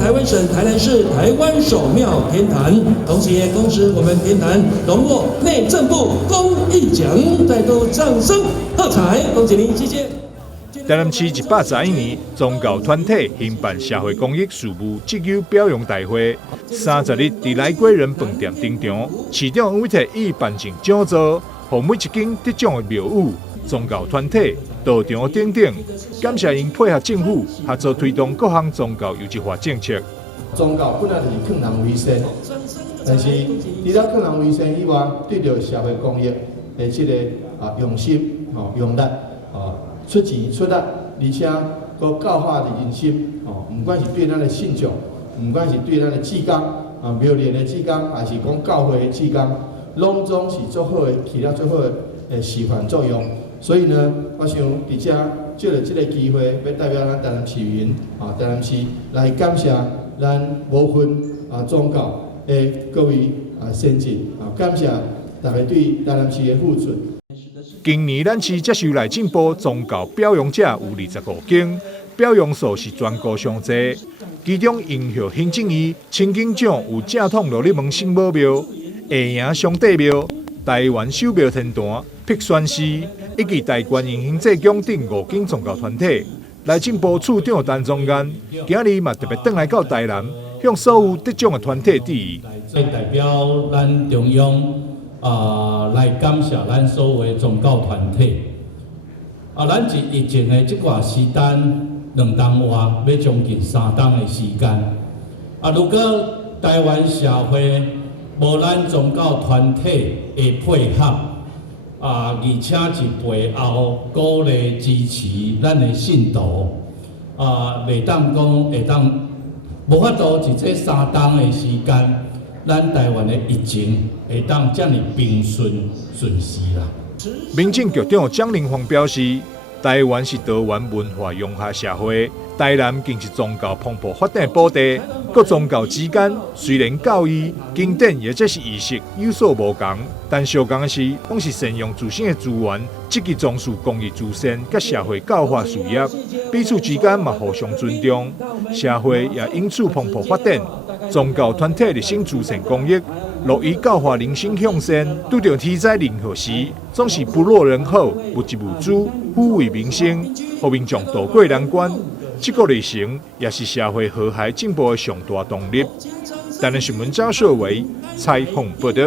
台湾省台南市台湾首庙天坛，同时也恭喜我们天坛荣获内政部公益奖，再度掌声喝彩，恭喜您，谢谢。台南市111年宗教团体兴办社会公益事务绩优表扬大会，30日伫来贵人饭店登场，市长委托伊办成讲座，予每一间得奖的庙宇、宗教团体、道场等等，感谢因配合政府合作推动各项宗教优质化政策。宗教本来就是劝人为善，但是除了劝人为善以外，对着社会公益的这个用心、用力、出钱出力，而且搁教化的人心，不管是对咱的信众，不管是对咱的志工，庙里的志工，还是讲教会的志工，拢总是做好的，起了最好的示范作用。所以呢，我想伫遮借着这个机会，要代表咱台南市民，台南市来感谢咱无分宗教的各位先进，感谢大家对台南市的付出。今年咱市接受内政部宗教表扬者有25件，表扬数是全国上济。其中荣获行政院青景奖有正统罗力门圣母庙、下营上帝庙、台湾守庙天坛、碧宣寺，以及台观音行者奖等5间宗教团体。内政部处长陈宗彦今日嘛特别回来到台南，向所有得奖的团体致意。代表咱中央来感谢咱所有的宗教团体。咱自疫情的这段时间2冬外，要将近3冬的时间。如果台湾社会无咱宗教团体的配合，而且是背后鼓励支持咱的信徒，袂当讲会当无法度伫这3冬的时间，咱台湾的疫情会当这么平顺时啦。民政局长蒋玲芳表示，台湾是多元文化融合社会，台南更是宗教蓬勃发展的宝地。各宗教之间虽然教义、经典或者是仪式有所无同，但相同的是，拢是善用自身的资源，积极重视公益慈善甲社会教化事业，彼此之间嘛互相尊重，社会也因此蓬勃发展。宗教团体热心慈善公益，乐于教化人心向善，拄着天灾人祸时，总是不落人后，物质无主，抚慰民生，互民众渡过难关。这个类型也是社会和谐进步的上大动力。台南新闻张硕维采访报道。